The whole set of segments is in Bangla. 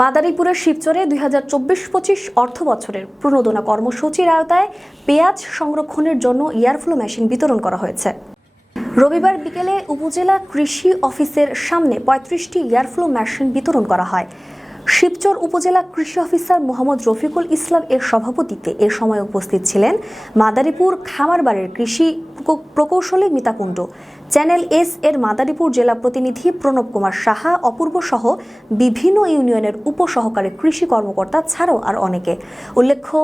মাদারীপুরের শিবচরে ২০২৪-২৫ অর্থবছরের প্রণোদনা কর্মসূচির আওতায় পেঁয়াজ সংরক্ষণের জন্য এয়ারফ্লো মেশিন বিতরণ করা হয়েছে। রবিবার বিকেলে উপজেলা কৃষি অফিসের সামনে ৩৫টি এয়ারফ্লো মেশিন বিতরণ করা হয়। শিবচর উপজেলা কৃষি অফিসার মোহাম্মদ রফিকুল ইসলাম এর সভাপতিত্বে এ সময় উপস্থিত ছিলেন মাদারীপুর খামারবাড়ির কৃষি প্রকৌশলী মিতা কুণ্ডু, চ্যানেল এস এর মাদারীপুর জেলা প্রতিনিধি প্রণব কুমার সাহা, অপূর্ব সহ বিভিন্ন ইউনিয়নের উপসহকারী কৃষি কর্মকর্তা ছাড়াও আর অনেকে। উল্লেখ্য,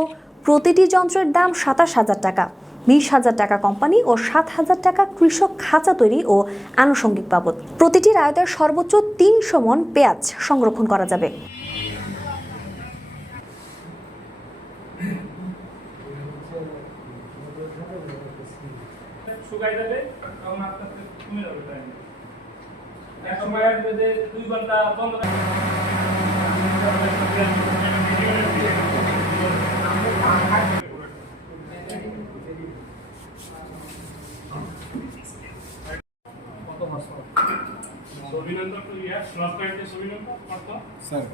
প্রতিটি যন্ত্রের দাম ২৭,০০০ টাকা, ২০,০০০ টাকা কোম্পানি ও ৭,০০০ টাকা কৃষক খাঁচা তৈরি ও আনুষঙ্গিক বাবদ। প্রতিটির আয়তায় সর্বোচ্চ ৩০০ মণ পেঁয়াজ সংরক্ষণ করা যাবে। শুকাই যাবে তখন আস্তে আস্তে কমে যাবে টাইম। এক সময় আসবে যে 2 ঘন্টা বন্ধ থাকবে। কত মাস অভিনন্দন টু ইয়ার স্লট পাইতে অভিনন্দন কত স্যার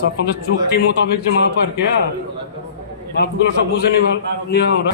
সব চুক্তি মোতাবেক যে মাপ আর কি, মাপগুলো সব বুঝে নিয়ে আমরা